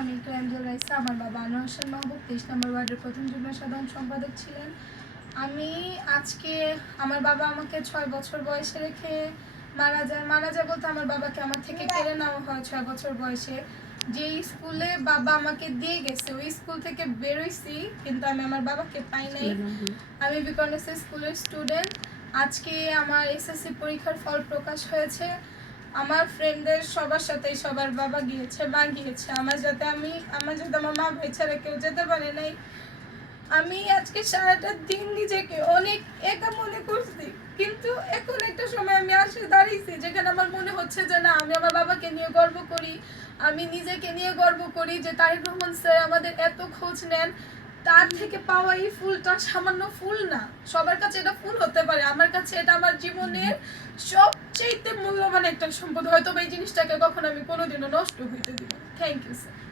আমি ক্রাইমজল রাইসা আমার বাবা আনোয়ার হোসেন মাহবুব তেইশ নম্বর ওয়ার্ডের প্রথম যুগ্ম সাধারণ সম্পাদক ছিলেন। আমি আজকে আমার বাবা আমাকে ছয় বছর বয়সে রেখে মারা যায়। মারা যায় বলতে আমার বাবাকে আমার থেকে কেড়ে নেওয়া হয় ছয় বছর বয়সে। যে স্কুলে বাবা আমাকে দিয়ে গেছে ওই স্কুল থেকে বেরোইছি কিন্তু আমি আমার বাবাকে পাই নাই। আমি বিকনেসের স্কুলের স্টুডেন্ট। আজকে আমার এসএসসি পরীক্ষার ফল প্রকাশ হয়েছে। আমার ফ্রেন্ডদের সবার সাথেই সবার বাবা গিয়েছে, মা গিয়েছে। আমার যাতে আমি, আমার যাতে আমার মা ভাই ছাড়া কেউ যেতে পারে নাই। আমি আজকে সারাটা দিন নিজেকে অনেক একা মনে করছি, কিন্তু এখন একটা সময় আমি আসে দাঁড়িয়েছি যেখানে আমার মনে হচ্ছে যে না, আমি আমার বাবাকে নিয়ে গর্ব করি, আমি নিজেকে নিয়ে গর্ব করি যে তারিক রহমান স্যার আমাদের এত খোঁজ নেন। তার থেকে পাওয়া এই ফুলটা সামান্য ফুল না। সবার কাছে এটা ফুল হতে পারে। আমার কাছে এটা আমার জীবনের সবচেয়ে মূল্যবান একটা সম্পদ। হয়তো এই জিনিসটাকে কখন আমি কোনোদিনও নষ্ট হইতে দিব থ্যাংক ইউ স্যার